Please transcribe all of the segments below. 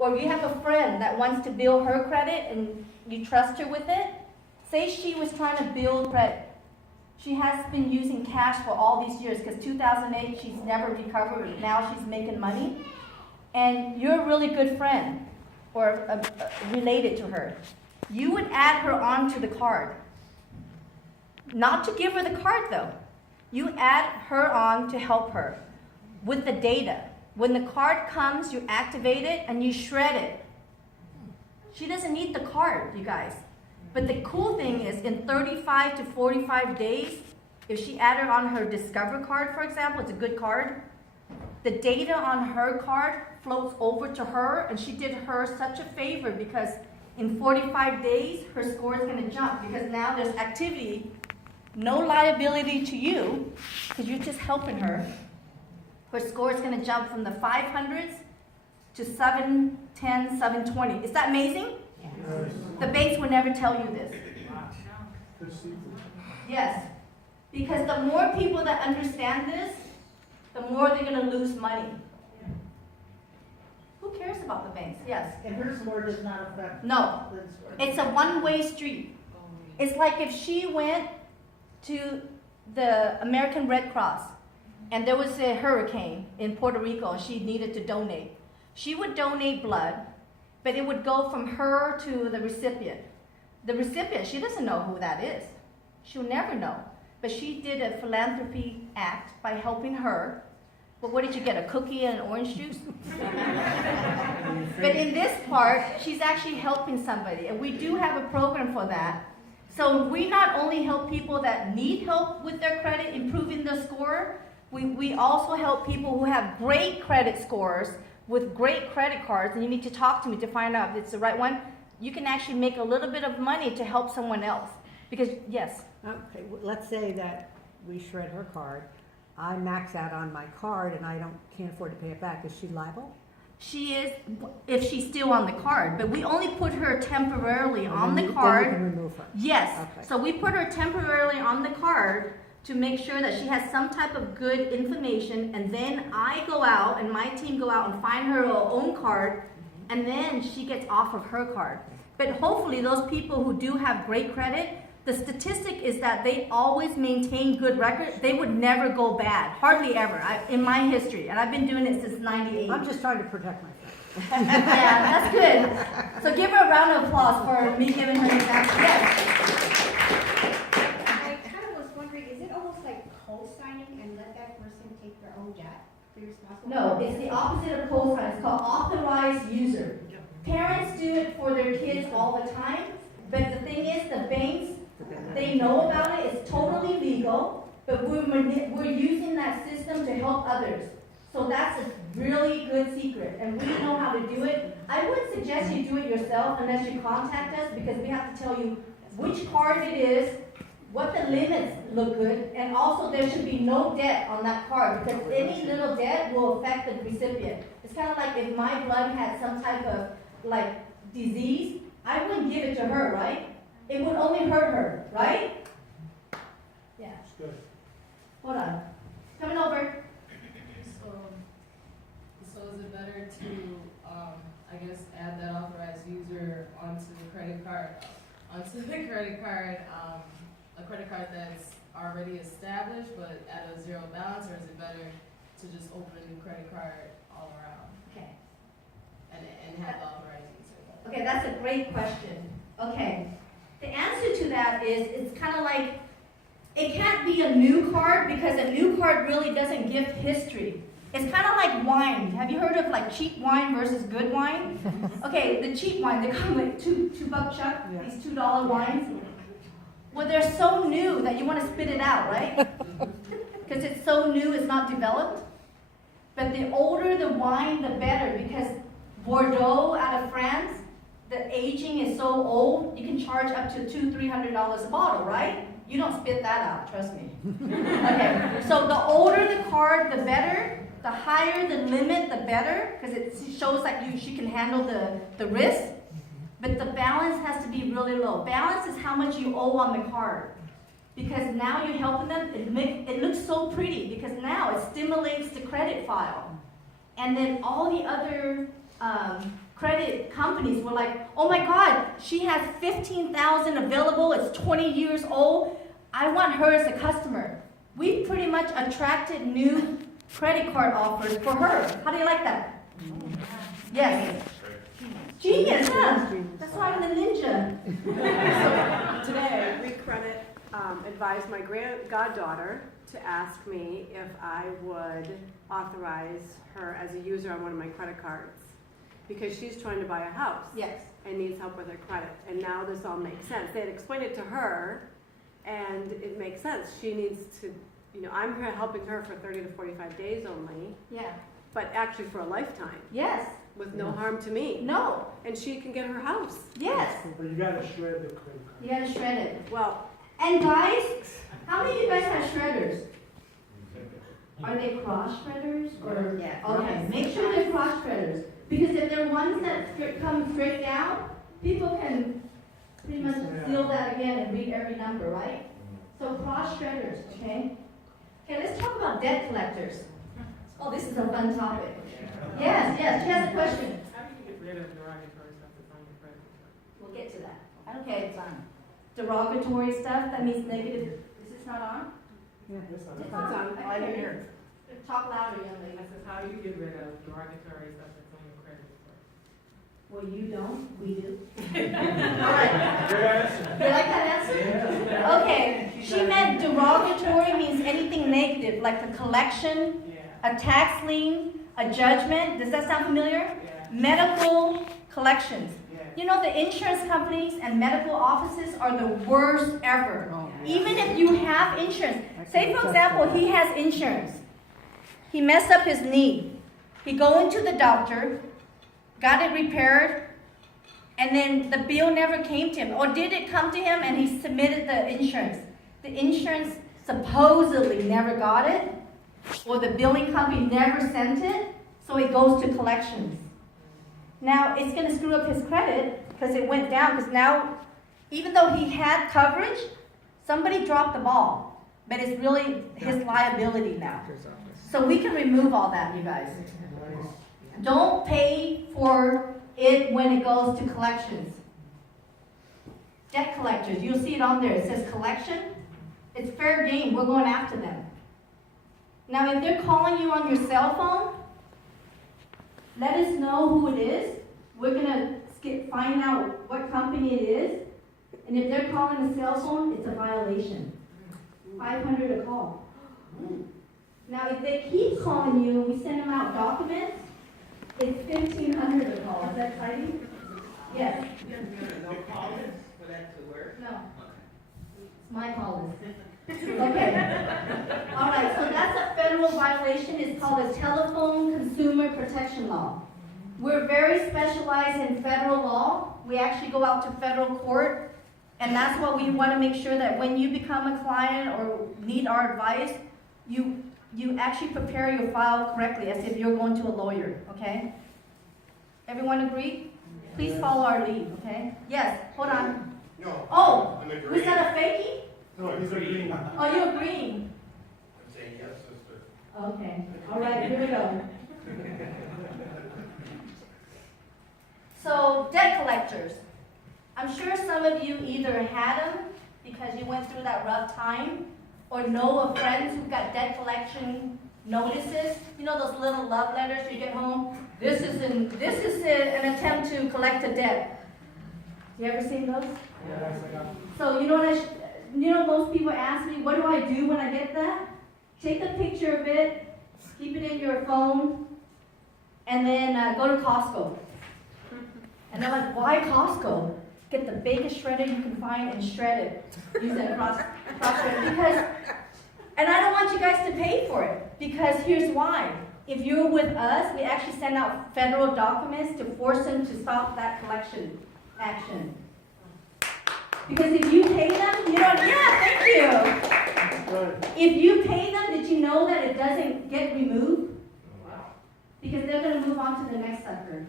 or if you have a friend that wants to build her credit and you trust her with it, say she was trying to build credit. She has been using cash for all these years because 2008 she's never recovered. Now she's making money. And you're a really good friend or related to her. You would add her onto the card. Not to give her the card though. You add her on to help her with the data. When the card comes, you activate it and you shred it. She doesn't need the card, you guys. But the cool thing is in 35 to 45 days, if she added on her Discover card, for example, it's a good card, the data on her card floats over to her, and she did her such a favor because in 45 days, her score is going to jump because now there's activity, no liability to you because you're just helping her. Her score is going to jump from the 500s to 710, 720. Is that amazing? Yes. The banks would never tell you this. Yes. Because the more people that understand this, the more they're going to lose money. Who cares about the banks? Yes. And her score does not affect. No. It's a one-way street. It's like if she went to the American Red Cross and there was a hurricane in Puerto Rico and she needed to donate. She would donate blood, but it would go from her to the recipient. The recipient, she doesn't know who that is. She'll never know. But she did a philanthropy act by helping her. But what did you get, a cookie and an orange juice? But in this part, she's actually helping somebody. And we do have a program for that. So we not only help people that need help with their credit, improving their score, we also help people who have great credit scores with great credit cards, and you need to talk to me to find out if it's the right one. You can actually make a little bit of money to help someone else. Because, yes. Okay, let's say that we shred her card. I max out on my card and I can't afford to pay it back. Is she liable? She is, if she's still on the card, but we only put her temporarily on the Then card. you can remove her. Yes, Okay. so we put her temporarily on the card to make sure that she has some type of good information, and then I go out and my team go out and find her own card, and then she gets off of her card. But hopefully those people who do have great credit, the statistic is that they always maintain good records. They would never go bad, hardly ever, in my history, and I've been doing it since '98. I'm just trying to protect myself. Yeah, that's good. So give her a round of applause for me giving her an example. Yes. I kind of was wondering, is it almost like co-signing and let that person take their own debt? Be responsible? No, it's the opposite of co-sign. It's called authorized user. Parents do it for their kids all the time, but the thing is, the banks, they know about it. It's totally legal, but we're using that system to help others. So that's a really good secret, and we know how to do it. I would suggest you do it yourself unless you contact us, because we have to tell you which card it is, what the limits look good, and also there should be no debt on that card, because any little debt will affect the recipient. It's kind of like if my blood had some type of disease, I wouldn't give it to her, right? It would only hurt her, right? Yeah. Good. Hold on. Coming over. So is it better to, I guess, add that authorized user onto the credit card, a credit card that's already established but at a zero balance, or is it better to just open a new credit card all around Okay. and have the authorized user? Okay, that's a great question. Okay. The answer to that is, it's kind of like, it can't be a new card because a new card really doesn't give history. It's kind of like wine. Have you heard of cheap wine versus good wine? Okay, the cheap wine, they come like $2 chuck, Yeah. these $2 wines. Well, they're so new that you want to spit it out, right? Because it's so new, it's not developed. But the older the wine, the better, because Bordeaux out of France, the aging is so old, you can charge up to $200-300 a bottle, right? You don't spit that out, trust me. Okay, so the older the card, the better. The higher the limit, the better, because it shows that she can handle the risk. But the balance has to be really low. Balance is how much you owe on the card. Because now you're helping them, it looks so pretty, because now it stimulates the credit file. And then all the other credit companies were like, oh my God, she has 15,000 available, it's 20 years old. I want her as a customer. We pretty much attracted new credit card offers for her. How do you like that? Yes. Genius, huh? That's why I'm the ninja. Today, WeCredit advised my goddaughter to ask me if I would authorize her as a user on one of my credit cards. Because she's trying to buy a house Yes. and needs help with her credit. And now this all makes sense. They had explained it to her, and it makes sense. She needs to, I'm here helping her for 30 to 45 days only, Yeah. but actually for a lifetime, Yes. with no harm to me. No. And she can get her house. Yes. But you gotta shred the credit card. You gotta shred it. Well, And guys, how many of you guys have shredders? Are they cross shredders or? Yeah. Okay, make sure they're cross shredders. Because if they're ones that come straight down, people can pretty much steal that again and read every number, right? So cross shredders, okay? Okay, let's talk about debt collectors. Oh, this is a fun topic. Yes, yes, she has a question. How do you get rid of derogatory stuff that's on your credit card? We'll get to that. Okay, derogatory stuff, that means negative. Is this not on? Yes, I It's know. on. I didn't hear. Talk louder, young lady. I says, how do you get rid of derogatory stuff that's on your credit card? Well, you don't, we do. All right. Good answer. You like that answer? Okay, she meant derogatory means anything negative, like a collection, Yeah, a tax lien, a judgment. Does that sound familiar? yeah, Medical collections. yeah. You know, the insurance companies and medical offices are the worst ever. Even if you have insurance. Say, for example, he has insurance. He messed up his knee. He go into the doctor, got it repaired, and then the bill never came to him. Or did it come to him and he submitted the insurance? The insurance supposedly never got it, or the billing company never sent it, so it goes to collections. Now, it's going to screw up his credit because it went down, because now, even though he had coverage, somebody dropped the ball. But it's really his liability now. So we can remove all that, you guys. Don't pay for it when it goes to collections. Debt collectors, you'll see it on there. It says collection. It's fair game. We're going after them. Now, if they're calling you on your cell phone, let us know who it is. We're going to find out what company it is. And if they're calling a cell phone, it's a violation. 500 a call. Now, if they keep calling you, we send them out documents, it's 1,500 a call. Is that exciting? Yes. No callers for that to work? No. It's my call list. Okay. All right, so that's a federal violation. It's called a Telephone Consumer Protection Law. We're very specialized in federal law. We actually go out to federal court. And that's what we want to make sure that when you become a client or need our advice, you actually prepare your file correctly as if you're going to a lawyer, okay? Everyone agree? Please follow our lead, okay? Yes, hold on. No. Oh, I'm was agreeing. that a fakie? No, he's agreeing. Oh, you're agreeing? I'm saying yes, sister. Okay, all right, here we go. So, debt collectors. I'm sure some of you either had them because you went through that rough time, or know of friends who got debt collection notices. You know those little love letters you get home? This is an attempt to collect a debt. You ever seen those? Yes, I got. So you know most people ask me, what do I do when I get that? Take a picture of it, keep it in your phone, and then go to Costco. And they're like, why Costco? Get the biggest shredder you can find and shred it. Use that cross shredder. Because, and I don't want you guys to pay for it. Because here's why. If you're with us, we actually send out federal documents to force them to stop that collection action. Because if you pay them, you don't, yeah, thank you. Good. If you pay them, did you know that it doesn't get removed? Because they're going to move on to the next sucker.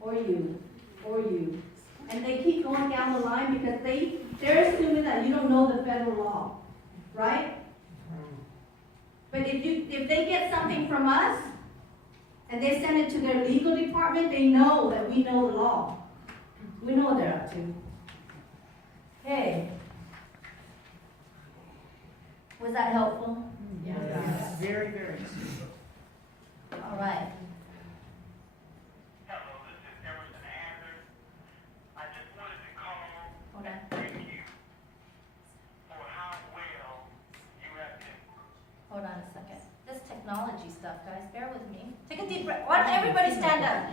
Or you. And they keep going down the line because they're assuming that you don't know the federal law. Right? But if they get something from us, and they send it to their legal department, they know that we know the law. We know what they're up to. Okay. Was that helpful? Yes, very, very. All right. Hello, this is Emerson Anders. I just wanted to call Hold on. and thank you for how well you have been. Hold on a second. This technology stuff, guys, bear with me. Take a deep breath. Why don't everybody stand up?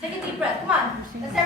Take a deep breath. Come on. Let's everybody